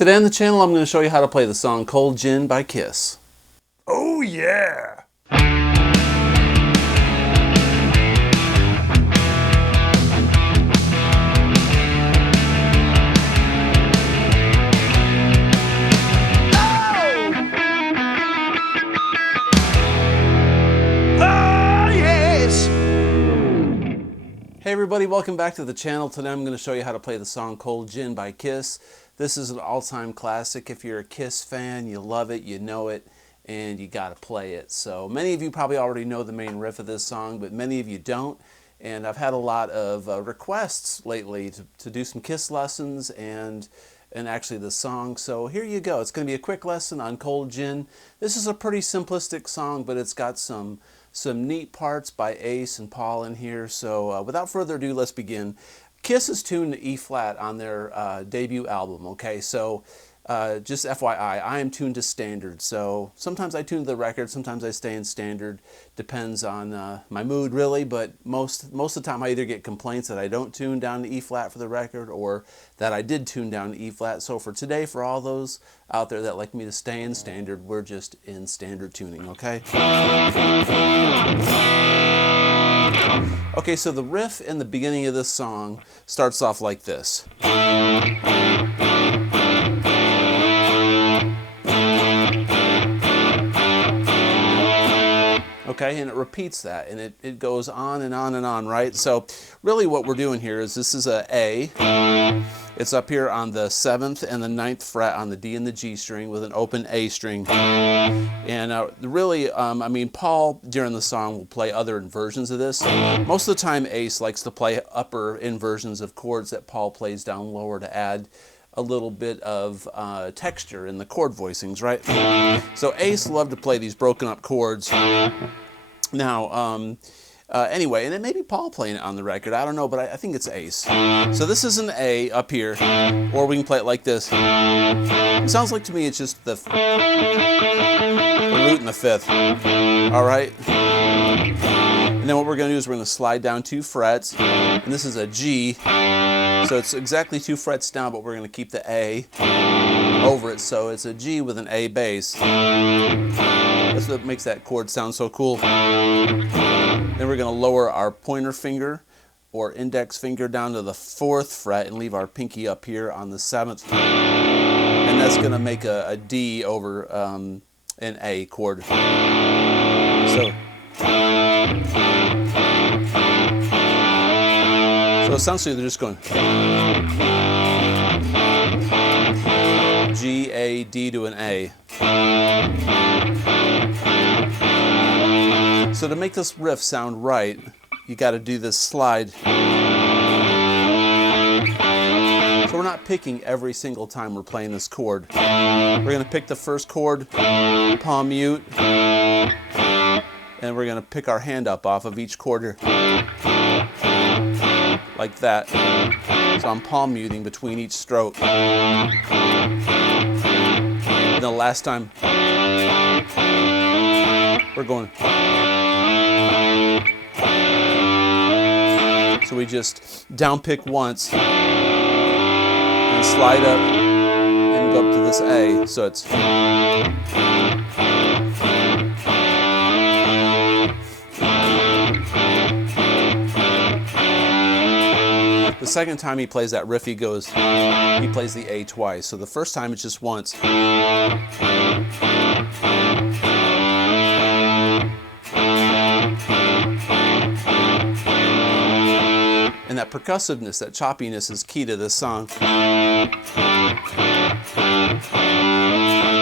Today on the channel, I'm going to show you how to play the song Cold Gin by Kiss. Oh yeah! Hey everybody, welcome back to the channel. Today I'm going to show you how to play the song Cold Gin by Kiss. This is an all-time classic. If you're a Kiss fan, you love it, you know it, and you got to play it. So many of you probably already know the main riff of this song, but many of you don't. And I've had a lot of requests lately to do some Kiss lessons and actually the song. So here you go. It's going to be a quick lesson on Cold Gin. This is a pretty simplistic song, but it's got some neat parts by Ace and Paul in here. So without further ado, let's begin. Kiss is tuned to E flat on their debut album, okay? So just FYI, I am tuned to standard. So sometimes I tune to the record, sometimes I stay in standard. Depends on my mood, really, but most of the time I either get complaints that I don't tune down to E flat for the record or that I did tune down to E flat. So for today, for all those out there that like me to stay in standard, we're just in standard tuning, okay? Okay, so the riff in the beginning of this song starts off like this. Okay, and it repeats that, and it goes on and on and on, right? So really what we're doing here is this is a A. It's up here on the 7th and the 9th fret on the D and the G string with an open A string. And really, I mean, Paul during the song will play other inversions of this. Most of the time Ace likes to play upper inversions of chords that Paul plays down lower to add a little bit of texture in the chord voicings, right? So Ace loved to play these broken up chords. Now, anyway, and it may be Paul playing it on the record, I don't know, but I think it's Ace. So this is an A up here, or we can play it like this. It sounds like to me it's just the root and the 5th, all right? And then what we're going to do is we're going to slide down 2 frets, and this is a G, so it's exactly 2 frets down, but we're going to keep the A over it, so it's a G with an A bass. That's what makes that chord sound so cool. Then we're going to lower our pointer finger or index finger down to the 4th fret and leave our pinky up here on the 7th. And that's going to make a D over an A chord. So essentially they're just going G, A, D to an A. So to make this riff sound right, you got to do this slide. So we're not picking every single time we're playing this chord. We're going to pick the first chord, palm mute, and we're going to pick our hand up off of each chord here. Like that. So I'm palm muting between each stroke. And the last time, we're going. So we just down pick once and slide up and go up to this A. So it's the second time he plays that riff, he plays the A twice. So the first time it's just once. And that percussiveness, that choppiness is key to this song. You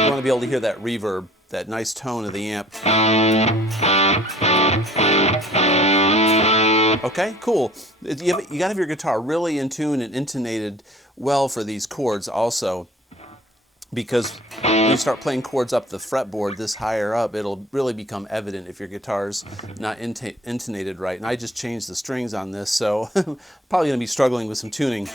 want to be able to hear that reverb, that nice tone of the amp. Okay, cool. You got to have your guitar really in tune and intonated well for these chords also. Because when you start playing chords up the fretboard this higher up, it'll really become evident if your guitar's not intonated right. And I just changed the strings on this, so probably going to be struggling with some tuning.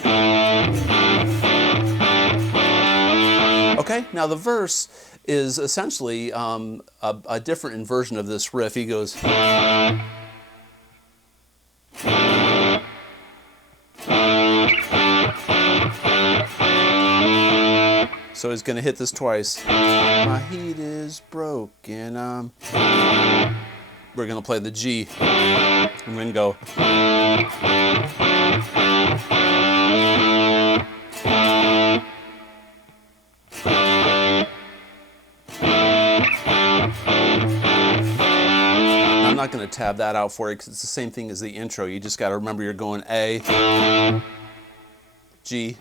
Okay, now the verse is essentially a different inversion of this riff. He goes... So he's going to hit this twice. My heat is broken. We're going to play the G. I'm going to go. I'm not going to tab that out for you because it's the same thing as the intro. You just got to remember you're going A, G,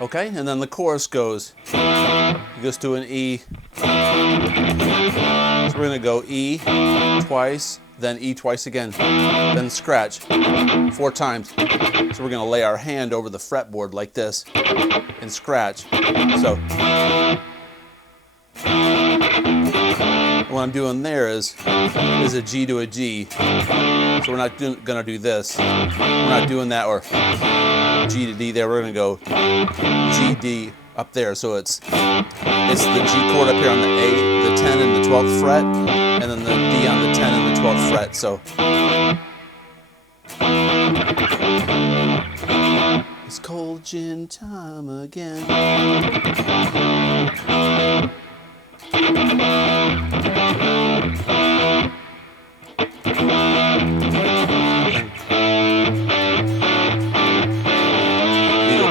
okay, and then the chorus goes. It goes to an E. So we're going to go E twice, then E twice again, then scratch 4 times. So we're going to lay our hand over the fretboard like this and scratch. So what I'm doing there is a G to a G. So we're not going to do this. We're not doing that, or G to D there. We're going to go G, D up there. So it's the G chord up here on the A, the 10 and the 12th fret, and then the D on the 10 and the 12th fret. So it's cold gin time again.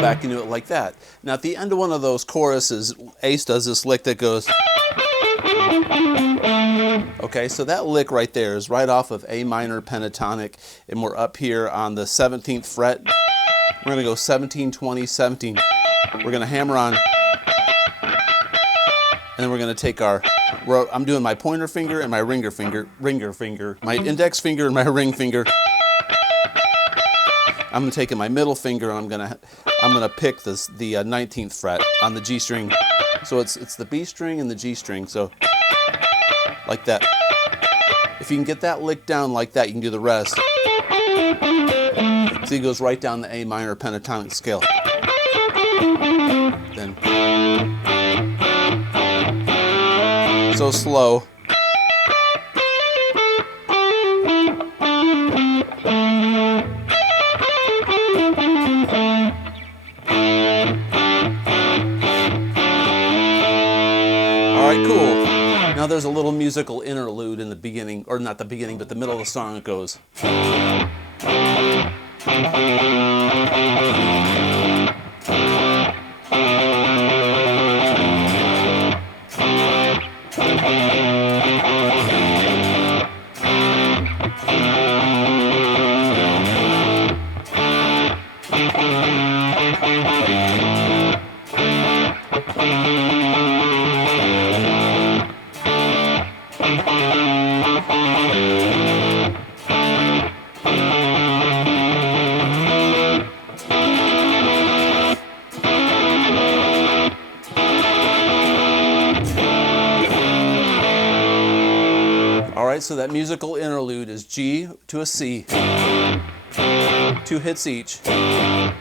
Back into it like that. Now at the end of one of those choruses, Ace does this lick that goes. Okay, so that lick right there is right off of A minor pentatonic, and we're up here on the 17th fret. We're going to go 17, 20, 17. We're going to hammer on, and then we're going to take our, I'm doing my pointer finger and my ringer finger, my index finger and my ring finger. I'm taking my middle finger and I'm gonna pick the 19th fret on the G string. So it's the B string and the G string. So like that. If you can get that lick down like that, you can do the rest. So he goes right down the A minor pentatonic scale. Then so slow. Alright, cool. Now there's a little musical interlude in the beginning, or not the beginning, but the middle of the song. It goes. Alright, so that musical interlude is G to a C. 2 hits each. We're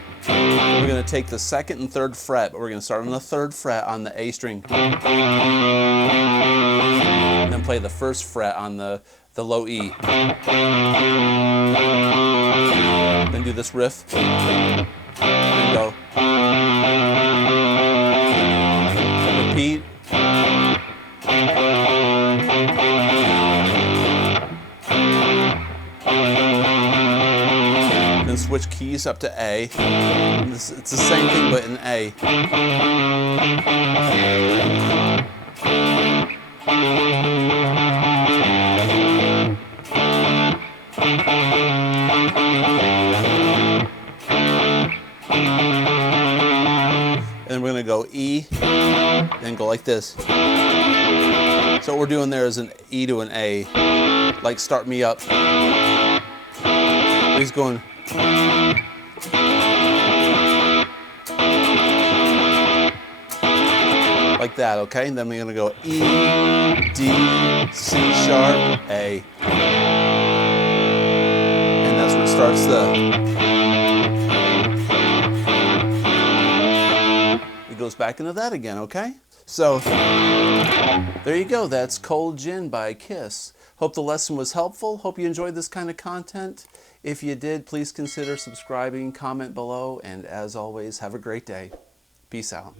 going to take the 2nd and 3rd fret, but we're going to start on the 3rd fret on the A string. And then play the 1st fret on the low E. Then do this riff. And go. Repeat. Then switch keys up to A. It's the same thing but in A. And then we're going to go E, then go like this. So what we're doing there is an E to an A, like Start Me Up. He's going. Like that, okay? And then we're going to go E, D, C sharp, A. And that's where it starts It goes back into that again, okay? So there you go. That's Cold Gin by Kiss. Hope the lesson was helpful. Hope you enjoyed this kind of content. If you did, please consider subscribing, comment below, and as always, have a great day. Peace out.